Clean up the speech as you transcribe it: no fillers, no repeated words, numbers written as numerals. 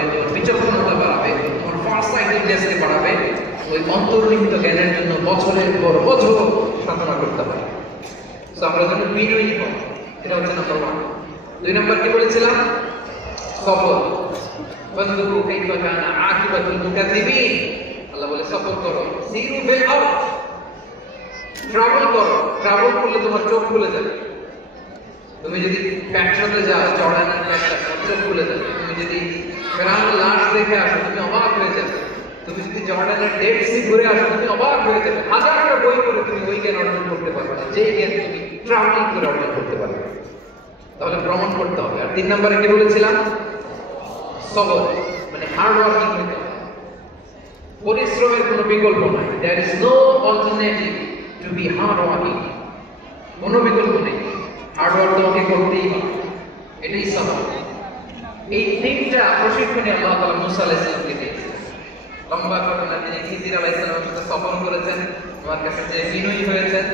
বাড়াবে, তোমার বিচক্ষণতা বাড়াবে, তোমার ফারসাইটেডনেসকে বাড়াবে, ওই অন্তর্নিহিত জ্ঞানের জন্য বছরের পর বছর সাধনা করতে পারে। তো আমরা যেন বিনয়ী হব, এটা হচ্ছে নাম্বার 1। 2 নাম্বার কি বলেছিলাম? সবর। বন্ধু কাইফা কানা আকিবাতুল মুকাদ্দিবিন, আল্লাহ বলে সবর করো। সিরু ফিল আরদ, ট্রাভেল করো। ট্রাভেল করলে তোমার চোখ খুলে যাবে। তুমি যদি পেট্রোতে যাও, জর্ডানের একটা চোখ খুলে যাবে। তুমি যদি ফেরাউনের লাশ দেখে আসো, তুমি অবাক হয়ে যাবে। তুমি যদি জর্ডানের ডেড সি ঘুরে আসো, তুমি অবাক হয়ে যাবে। হাজারটা বই পড়ে তুমি ওই জ্ঞান অর্জন করতে পারবে না, যে জ্ঞান তুমি ট্রাভেলিং করে অর্জন করতে পারবে। তাহলে ভ্রমণ করতে হবে। আর 3 নম্বরে কি বলেছিলাম? সবর, মানে হার্ড ওয়ার্কিং হতে হবে। পরিশ্রমের কোনো বিকল্প নাই। There is no alternative to be hard working. কোনো বিকল্প নেই, হার্ড ওয়ার্ক তোমাকে করতেই হবে। এটাই সবর। এই 3টা প্রশিক্ষণে আল্লাহ তাআলা মুসা আলাইহিস সালামকে দিয়েছেন। লম্বা ঘটনা, তিনি খিজির আলাইহিস সালামের সাথে সফর করেছেন, আমার কাছে যে বিনয়ী হয়েছেন,